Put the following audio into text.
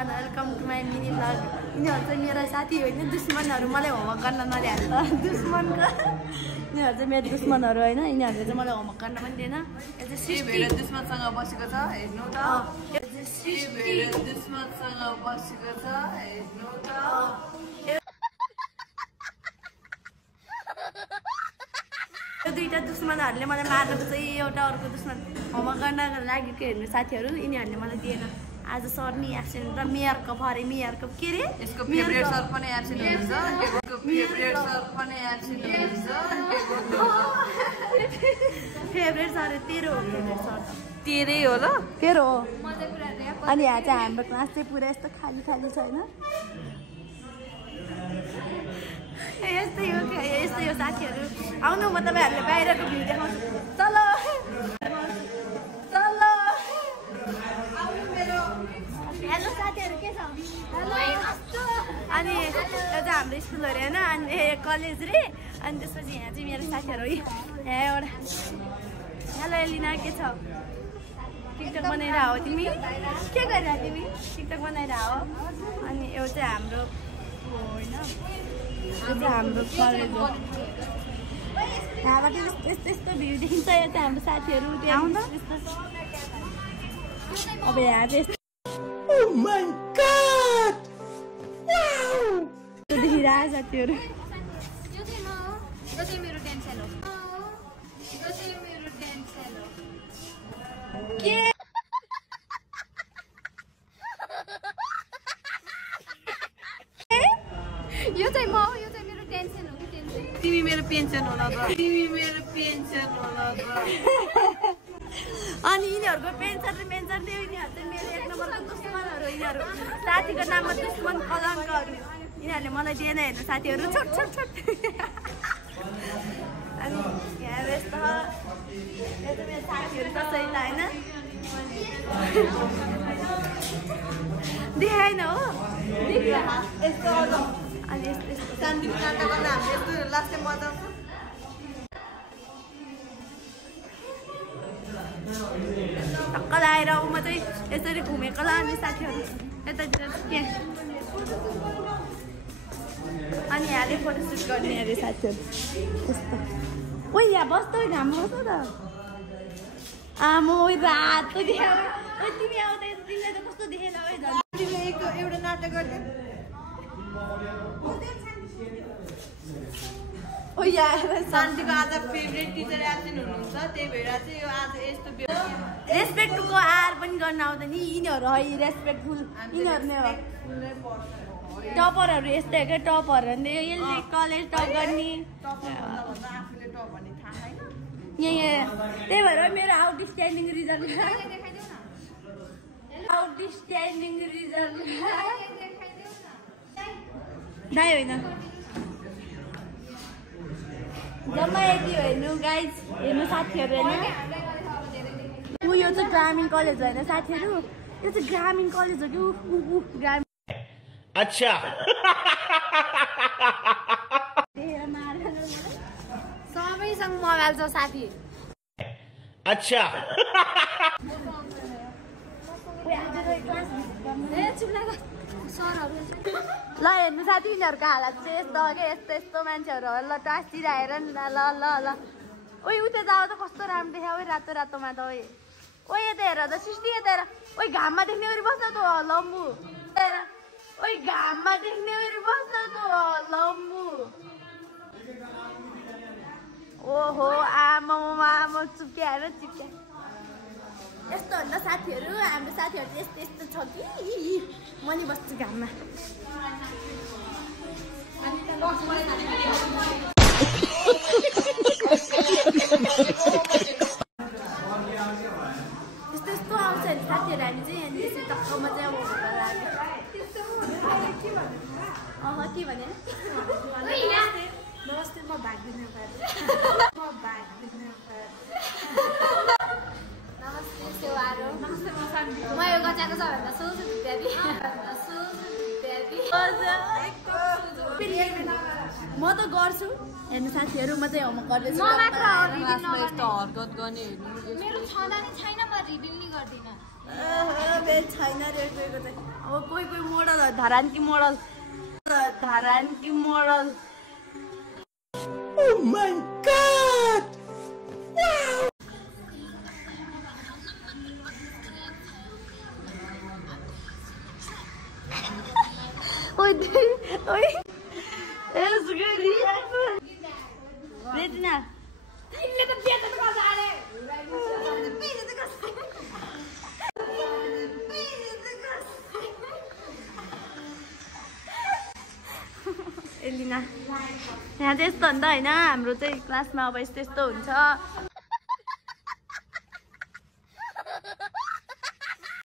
Everyone welcome to my mini vlog यिनीहरू चाहिँ मेरो साथी होइन दुश्मनहरू मलाई होमवर्क गर्न नल्याएर दुश्मनको यिनीहरू चाहिँ मेरो दुश्मनहरू होइन यिनीहरूले चाहिँ मलाई होमवर्क गर्न पनि दिएन दुश्मनसँग बसेको छ हेर्नु त दुश्मनसँग बसेको छ हेर्नु त दुईटा दुश्मनहरूले मलाई मार्नको चाहिँ एउटा अर्को दुश्मन होमवर्क गर्नको लागि के हेर्नु साथीहरू यिनीहरूले मलाई दिएन आज सर नि एब्सेन्ट र मेयर कप अरे मेयर कप के रे यसको फेभरेट सर पनि एब्सेन्ट हुन्छ यसको फेभरेट सर पनि एब्सेन्ट हुन्छ फेभरेट सर तेरो हो फेभरेट सर तेरै हो ल तेरो हो अनि यहाँ चाहिँ हाम्रो क्लास चाहिँ पुरा यस्तो खाली खाली छैन यस्तै हो साथीहरू आउनु म तपाईँहरूले बाहिरको भ्यू देखाउँछु चल हेलो साथीहरू के छ अनि एउटा हाम्रो स्कुलहरू होइन अनि कलेज रे अनि त्यसपछि यहाँ चाहिँ मेरो साथीहरू यहाँ एउटा हेलो एलिना के छ टिकटक बनाइरह हो तिमी के गरिरह तिमी टिकटक बनाइरह हो अनि एउटा हाम्रो होइन हाम्रो कलेज हो यहाँबाट यस्तो भ्यू देखिन्छ यो चाहिँ हाम्रो साथीहरू अब यहाँ चाहिँ Oh my God! Wow! देखिरहेको साथीहरू यो चाहिँ मेरो टेन्सन हो के यो चाहिँ मेरो टेन्सन हो तिमी मेरो पेन्सन होला त अनि यिनीहरूको पेन्सन र मेन्सन थियो यिनीहरू चाहिँ मेरो एक नम्बरको दुश्मनहरू यिनीहरू साथीको नाममा दुश्मन कलङ्कहरू यिनीहरूले मलाई दिएन हेर्नु साथीहरू छोट अनि यहाँ यस्तो मेरो साथीहरू कसैलाई होइन देखाएन हो यस्तो अनि यस्तो शान्तिको काण्ड गर्दा हामीले यस्तो लास्ट टाइम बजाउँछ टक्क आएर म चाहिँ यसरी घुमेको ला अनि साथीहरू यतातिर के अनि यहाँले फोटोसुट गर्ने अरे साथीहरू त्यस्तो ओ यहाँ बस्छ घाम बस्छ त आमो रातो देखाएर तिमी आउँदा तिमीलाई त कस्तो देखेन एउटा नाटक गर्ने ओ यहाँ शान्तिको आज फेभरेट टिचर एब्सेन्ट हुनुहुन्छ त्यही भएर चाहिँ आज यस्तो रेस्पेक्टको आर पनि गर्न आउँदैन यिनीहरू है रेस्पेक्टफुल यिनीहरू नै हो टपरहरू यस्तै क्या टपरहरू यसले कलेज टप गर्ने यहाँ त्यही भएर मेरो आउटस्ट्यान्डिङ रिजल्ट दाइ होइन जम्मा यति हो हेर्नु गाइज हेर्नु साथीहरू होइन यो चाहिँ ग्रामीण कलेज होइन साथीहरू यो चाहिँ ग्रामीण कलेज हो कि ग्रामीण अच्छा सबैसँग मोबाइल छ साथी अच्छा ल हेर्नु साथी यिनीहरूको हालत चाहिँ यस्तो क्या यस्तो मान्छेहरू ल टाँसतिर आएर नि ल ओइ उता जाऊ त कस्तो राम्रो देखा ओ रातो रातोमा त ओ यता हेर त सृष्टि यता हेर ओइ घाममा देख्ने गरी बस्छ त लम्बु ओइ घाममा देख्ने गरी बस्छ त लम्बु ओहो आमा चुप्क्या यस्तो हो नि साथीहरू हाम्रो साथीहरू यस्तो छ कि म नि बस्छु घाममा यस्तो आउँछ नि साथीहरू हामी चाहिँ यहाँनिर यसरी टक्कमा चाहिँ अब के भने नमस्ते म भाग्दिन नमस्ते सेवारो नमस्ते म यो गचाएको छ भन्दा सोच्छु म त गर्छु हेर्नु साथीहरू म चाहिँ होमवर्क गर्दैछु हरकत गर्ने मेरो छँदा नि छैन म रिभिल नि गर्दिन छैन रे गएको चाहिँ अब कोही कोही मोडल धरान्ती model Oh my God! Oi, es guriado. Retina. Ele tá piada do casale. Elina यहाँ चाहिँ यस्तो हो नि त होइन हाम्रो चाहिँ क्लासमा अब यस्तो हुन्छ